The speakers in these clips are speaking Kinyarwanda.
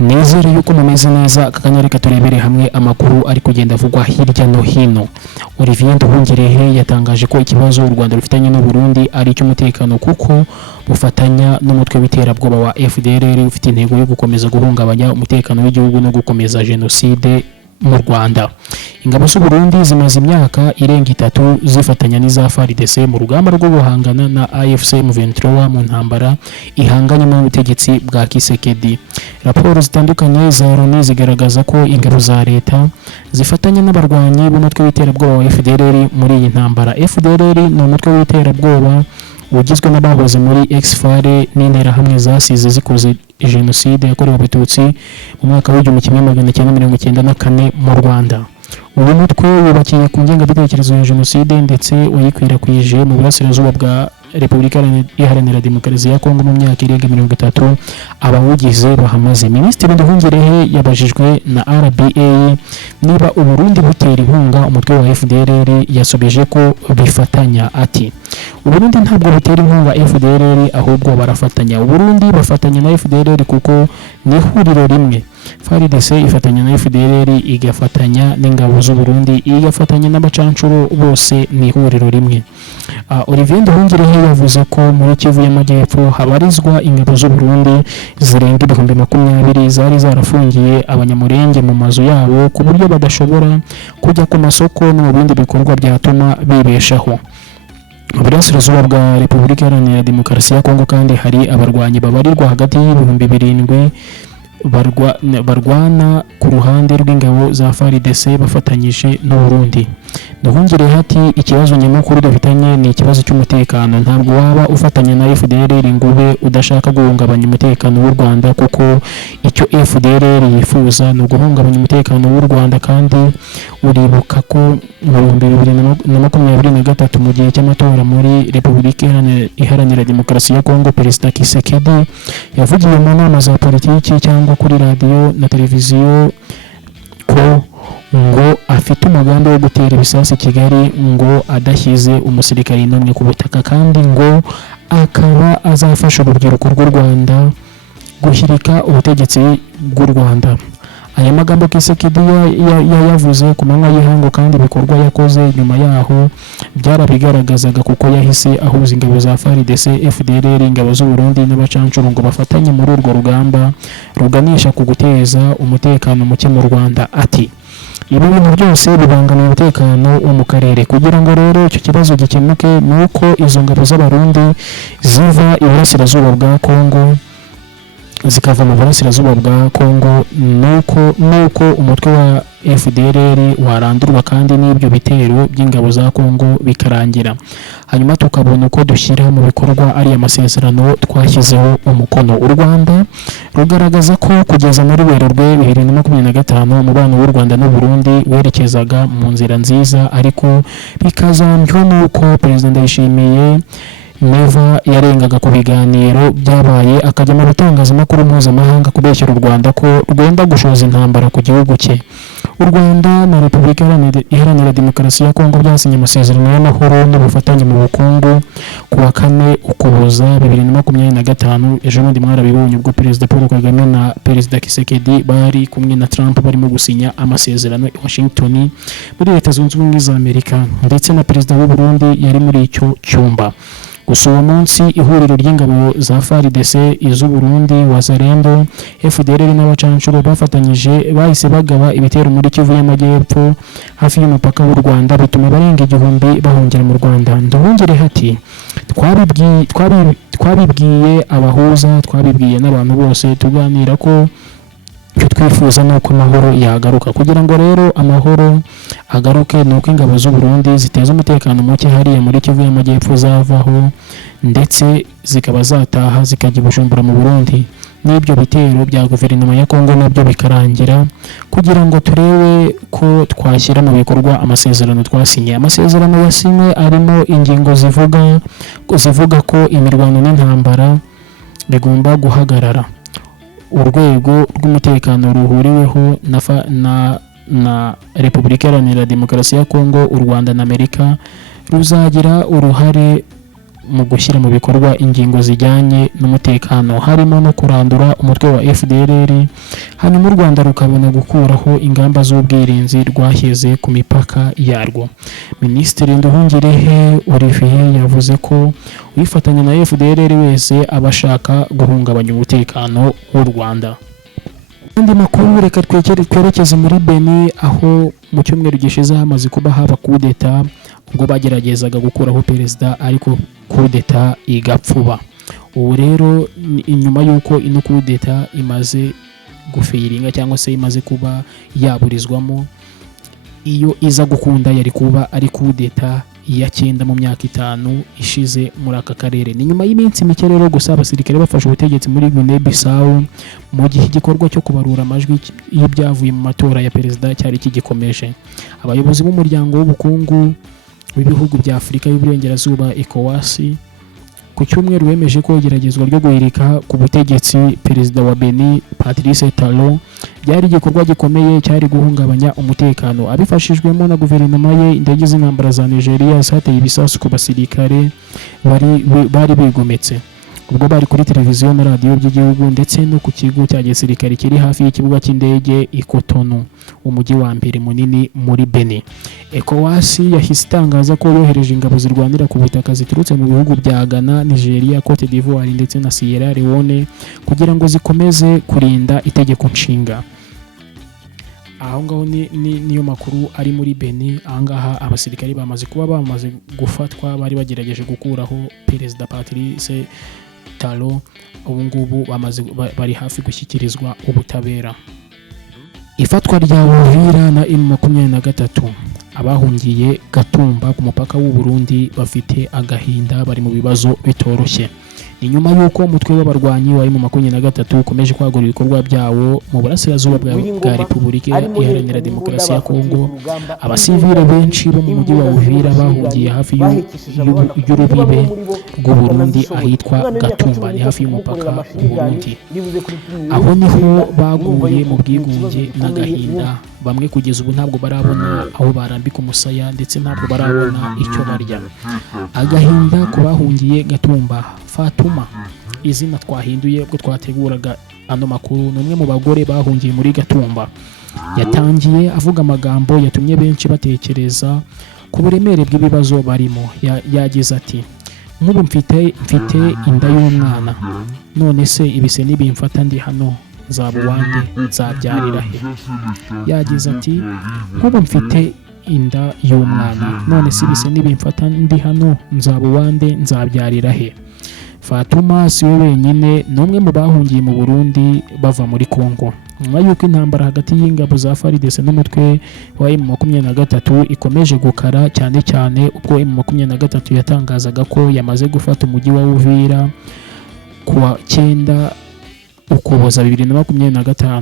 Nezere yuko mumeze neza akanya reka turebere hamwe amakuru ari kugenda avugwa hirya no hino. Olivier Nduhungirehe yatangaje ko ikibazo u Rwanda rufitanye n'u Burundi ari cy'umutekano kuko bufatanya n'umutwe w'iterabwoba wa FDLR ufite intego yo gukomeza guhungabanya umutekano w'igihugu no gukomeza genocide mu Rwanda. Ingabo z'u Burundi zimaze imyaka irenga 3 zifatanya n'iza FARDC mu rugamba rwo guhangana na AFC M23 mu ntambara ihanganye n'ubutegetsi bwa Kisekedi. Raporo zitandukanye za ONU zigaragaza ko ingabo za leta zifatanya n'abarwanyi b'umutwe w'iterabwoba wa FDLR muri iyi ntambara. FDLR ni umutwe w'iterabwoba ugizwe n'abahoze muri ex-FARE n'interahamwe zasize zikoze genocide yakorewe abatutsi mu mwaka w'1994 mu Rwanda. Uyu mutwe wubakiye ku ngengabitekerezo ya genocide ndetse wayikwirakwije mu burasirazuba bwa Repubulika Iharanira Demokarasi ya Kongo mu myaka irenga 30 abawugize bahamaze. Minisitiri Nduhungirehe yabajijwe na RBA niba u Burundi butera inkunga umutwe wa FDLR yasobeje ko bifatanya. Ati u Burundi ntabwo butera inkunga FDLR ahubwo barafatanya. U Burundi bafatanya na FDLR kuko ni ihuriro rimwe. FARDC ifatanya na FDLR igafatanya n'ingabo z'u Burundi igafatanya n'abacancuro bose ni ihuriro rimwe. Olivier Nduhungirehe yavuze ko muri Kivu y'Amajyepfo habarizwa ingabo z'u Burundi zirenga 20,000 zari zarafungiye abanyamurenge mu mazu yabo ku buryo badashobora kujya ku masoko no mu bindi bikorwa byatuma bibeshaho. Mu burasirazuba bwa Repubulika Iharanira Demokarasi ya Kongo kandi hari abarwanyi babarirwa hagati y'7,000 barwana ku ruhande rw'ingabo za FARDC bafatanyije n'u Burundi. Nduhungirehe ati ikibazo nyamukuru dufitanye ni ikibazo cy'umutekano. Ntabwo waba ufatanya na FDLR ngube udashaka guhungabanya umutekano w'u Rwanda kuko icyo FDLR yifuza ni guhungabanya umutekano w'u Rwanda. Kandi uribuka ko mu 2023 mu gihe cy'amatora muri Repubulika Iharanira Demokarasi ya Kongo Perezida Kisekedi yavugiye mu nama za politiki cyangwa kuri radio na televiziyo ko ngo afite umugambi wo gutera ibisasi Kigali ngo adashyize umusirikari n'umwe ku butaka, kandi ngo akaba azafasha urubyiruko rw'u Rwanda gushyirika ubutegetsi bw'u Rwanda. Aya magambo Kisekedi yavuze ku manywa y'ihango kandi ibikorwa yakoze nyuma yaho byarabigaragazaga kuko yahise ahuza ingabo za FARDC, FDLR, ingabo z'u Burundi n'abacancuro ngo bafatanye muri urwo rugamba ruganisha ku guteza umutekano muke mu Rwanda. Ati ibi bintu byose bibangamiye umutekano wo mu karere. Kugira ngo rero icyo kibazo gikemuke nuko izo ngabo z'abarundi ziva iburasirazuba bwa Kongo zikava mu burasirazuba bwa Kongo, nuko umutwe wa FDLR warandurwa kandi n'ibyo bitero by'ingabo za Kongo bikarangira, hanyuma tukabona uko dushyira mu bikorwa ari amasezerano twashyizeho umukono. U Rwanda rugaragaza ko kugeza muri Werurwe 2025 umubano w'u Rwanda n'u Burundi werekezaga mu nzira nziza, ariko bikazambywa nuko Perezida Ndayishimiye Neva yarengaga ku biganiro byabaye akajya mu bitangazamakuru mpuzamahanga kubeshyira u Rwanda ko rwenda gushoza intambara ku gihugu cye. U Rwanda na Repubulika Iharanira Demokarasi ya Kongo byasinye amasezerano y'amahoro n'ubufatanye mu bukungu ku wa 4 Ukuboza 2025. Ejo bundi mwarabibonye ubwo Perezida Paul Kagame na Perezida Kisekedi bari kumwe na Trump barimo gusinya amasezerano i Washington muri Leta Zunze Ubumwe za Amerika, ndetse na Perezida w'u Burundi yari muri icyo cyumba. Gusa uwo munsi ihuriro ry'ingabo za FARDC, iz'u Burundi, Wazalendo, FDLR n'abacancuro bafatanyije bahise bagaba ibitero muri Kivu y'Amajyepfo hafi y'umupaka w'u Rwanda bituma barenga 1000 bahongera mu Rwanda. Nduhungirehe ati twabibwiye abahuza, twabibwiye n'abantu bose tuganira ko icyo twifuza nuko amahoro yagaruka. Kugira ngo rero amahoro agaruke nuko ingabo z'u Burundi ziteza umutekano muke hariya muri Kivu y'Amajyepfo zavaho ndetse zikaba zataha zikajya Bujumbura mu Burundi, n'ibyo bitero bya guverinoma ya Kongo nabyo bikarangira, kugira ngo turebe ko twashyira mu bikorwa amasezerano twasinye. Amasezerano yasinywe arimo ingingo zivuga ko imirwano n'intambara bigomba guhagarara. Urwego rw'umutekano ruhuriweho na Repubulika Iharanira Demokarasi ya Kongo, u Rwanda na Amerika ruzagira uruhare mu gushyira mu bikorwa ingingo zijyanye n'umutekano harimo no kurandura umutwe wa FDLR, hanyuma u Rwanda rukabona gukuraho ingamba z'ubwirinzi rwashyize ku mipaka yarwo. Minisitiri Nduhungirehe Olivier yavuze ko uwifatanya na FDLR wese aba ashaka guhungabanya umutekano w'u Rwanda. Andi makuru reka twerekeze muri Benin, aho mu cyumweru gishize hamaze kuba haba kudeta ubwo bageragezaga gukuraho perezida ariko kudeta igapfuba. Ubu rero inyuma y'uko ino kudeta imaze gufiringa cyangwa se imaze kuba yaburizwamo, iyo iza gukunda yari kuba ari kudeta iya 9 mu myaka 5 ishize muri aka karere. Ni nyuma y'iminsi mike rero gusa abasirikare bafashe ubutegetsi muri Guinea Bissau mu gihe igikorwa cyo kubarura amajwi y'ibyavuye mu matora ya perezida cyari kigikomeje. Abayobozi b'umuryango w'ubukungu w'ibihugu bya Afurika y'Uburengerazuba ECOWAS ku cyumweru bemeje ko igeragezwa ryo guhirika ku butegetsi perezida wa Benin Patrice Talon byari igikorwa gikomeye cyari guhungabanya umutekano. Abifashijwemo na guverinoma ye, indege z'intambara za Nigeria zateye ibisasu ku basirikare bari bigometse ubwo bari kuri televiziyo na radio by'igihugu ndetse no ku kigo cya gisirikare kiri hafi y'ikibuga cy'indege i Cotonou, umujyi wa mbere munini muri Benin. ECOWAS yahise itangaza ko yohereje ingabo zirwanira ku butaka ziturutse mu bihugu bya Ghana, Nigeria, Cote d'Ivoire ndetse na Sierra Leone kugira ngo zikomeze kurinda itegeko nshinga. Aho ngaho niyo makuru ari muri Benin. Ahangaha abasirikari bamaze gufatwa, bari bagerageje gukuraho perezida Patrice Talon. Ubu ngubu bari hafi gushyikirizwa ubutabera. Ifatwa rya Uvira na M23, abahungiye Gatumba ku mupaka w'u Burundi bafite agahinda, bari mu bibazo bitoroshye. Ni nyuma y'uko umutwe w'abarwanyi wa M23 ukomeje kwagura ibikorwa byawo mu burasirazuba bwa Repubulika Iharanira Demokarasi ya Kongo. Abasivile benshi bo mu mujyi wa Uvira bahungiye hafi y'urubibe rw'u Burundi ahitwa Gatumba, ni hafi y'umupaka w'u Burundi. Aho niho baguye mu bwigunge n'agahinda. Bamwe kugeza ubu ntabwo barabona aho barambika umusaya ndetse ntabwo barabona icyo barya. Agahinda ku bahungiye Gatumba. Fatuma, izina twahinduye ubwo twateguraga ano makuru, n'umwe mu bagore bahungiye muri Gatumba, yatangiye avuga amagambo yatumye benshi batekereza ku buremere bw'ibibazo barimo. Yagize ati, nk'ubu mfite inda y'umwana, none se ibise nibimfata ndi hano nzaba uwande, nzabyarira he? Yagize ati, nk'ubu mfite inda y'umwana, none se ibise nibimfata ndi hano nzaba uwande, nzabyarira he? Fatuma si we wenyine, n'umwe mu bahungiye mu Burundi bava muri Kongo. Nyuma y'uko intambara hagati y'ingabo za FARDC n'umutwe wa M23 ikomeje gukara, cyane cyane ubwo M23 yatangazaga ko yamaze gufata umujyi wa Uvira kuwa 9 Ukuboza 2025.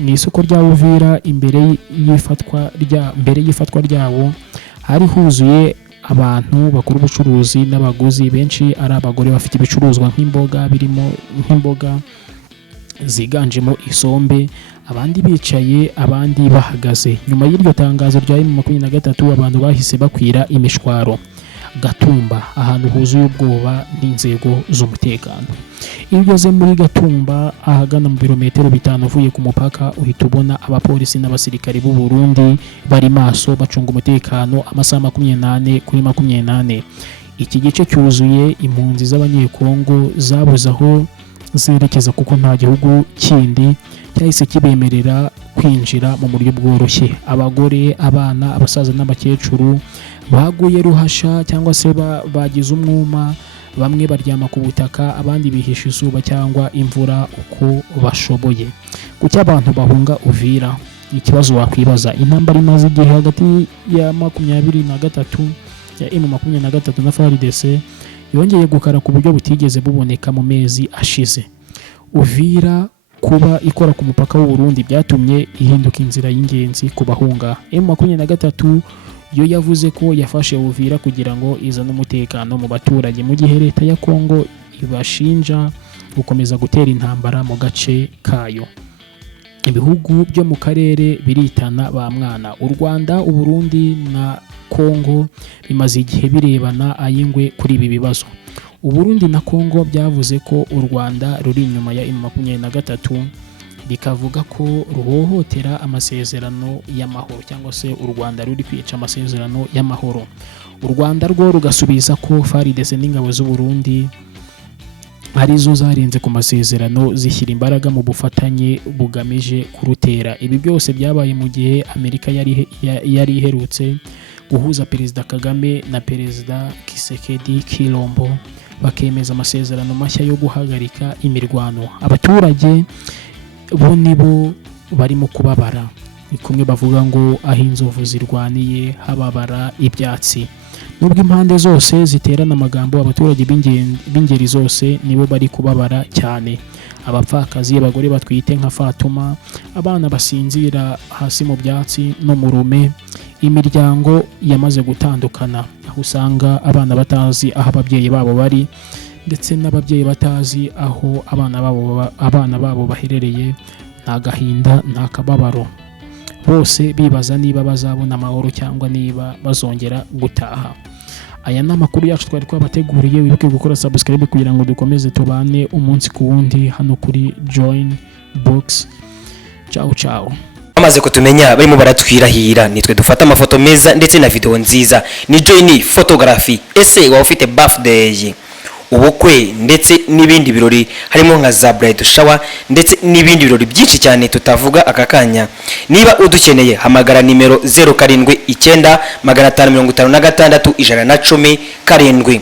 Mu isoko rya Uvira imbere y'ifatwa ryawo hari huzuye abantu bakora ubucuruzi n'abaguzi benshi ari abagore bafite ibicuruzwa nk'imboga, birimo nk'imboga ziganjemo isombe, abandi bicaye abandi bahagaze. Nyuma y'iryo tangazo rya M23 abantu bahise bakwira imishwaro Gatumba, ahantu huzuye ubwoba n'inzego z'umutekano. Iyo ugeze muri Gatumba ahagana mu birometero 5 uvuye ku mupaka, uhita ubona abapolisi n'abasirikari b'u Burundi bari maso bacunga umutekano amasaha 28 kuri 28. Iki gice cyuzuye impunzi z'abanyekongo zabuze aho zerekeza kuko nta gihugu kindi cyahise kibemerera kwinjira mu buryo bworoshye. Abagore, abana, abasaza n'abakecuru baguye ruhasha cyangwa se bagize umwuma. Bamwe baryama ku butaka, abandi bihisha izuba cyangwa imvura uko bashoboye. Kuki abantu bahunga Uvira? Ikibazo wakwibaza. Intambara imaze igihe hagati ya 23 ya M23 na FARDC yongeye gukara ku buryo butigeze buboneka mu mezi ashize. Uvira kuba ikora ku mupaka w'u Burundi byatumye ihinduka inzira y'ingenzi ku bahunga. M23 yo yavuze ko yafashe Uvira kugira ngo izane umutekano mu baturage, mu gihe leta ya Kongo ibashinja gukomeza gutera intambara mu gace kayo. ibihugu byo mu karere biritana ba mwana. U Rwanda, u Burundi na Kongo bimaze igihe birebana ayingwe kuri ibi bibazo. U Burundi na Kongo byavuze ko u Rwanda ruri inyuma ya M23, bikavuga ko ruhohotera amasezerano y'amahoro, cyangwa se u Rwanda ruri kwica amasezerano y'amahoro. U Rwanda rwo rugasubiza ko FARDC n'ingabo z'u Burundi arizo zarenze ku masezerano zishyira imbaraga mu bufatanye bugamije kurutera. Ibi byose byabaye mu gihe Amerika yari iherutse guhuza Perezida Kagame na Perezida Tshisekedi Tshilombo bakemeza amasezerano mashya yo guhagarika imirwano. Abaturage bo nibo barimo kubabara, ni kumwe bavuga ngo aho inzovu zirwaniye hababara ibyatsi. Nubwo impande zose ziterana amagambo, abaturage b'ingeri zose nibo bari kubabara cyane. Abapfakazi, abagore batwite nka Fatuma, abana basinzira hasi mu byatsi no mu rume, imiryango yamaze gutandukana, aho usanga abana batazi aho ababyeyi babo bari, ndetse n'ababyeyi batazi aho abana babo baherereye. Nta gahinda, nta kababaro, bose bibaza niba bazabona amahoro cyangwa niba bazongera gutaha. Aya ni amakuru yacu twari twabateguriye. Wibuke gukora subscribe kugira ngo dukomeze tubane umunsi ku wundi hano kuri Join Box. Ciao ciao. Amaze kutumenya barimo baratwirahira, nitwe dufata amafoto meza ndetse na video nziza. Ni Join Photography. Ese wa ufite birthday, ubukwe ndetse n'ibindi birori, harimo nka za bridal shower ndetse n'ibindi birori byinshi cyane tutavuga aka kanya. Niba udukeneye, hamagara nimero 079556 110 7.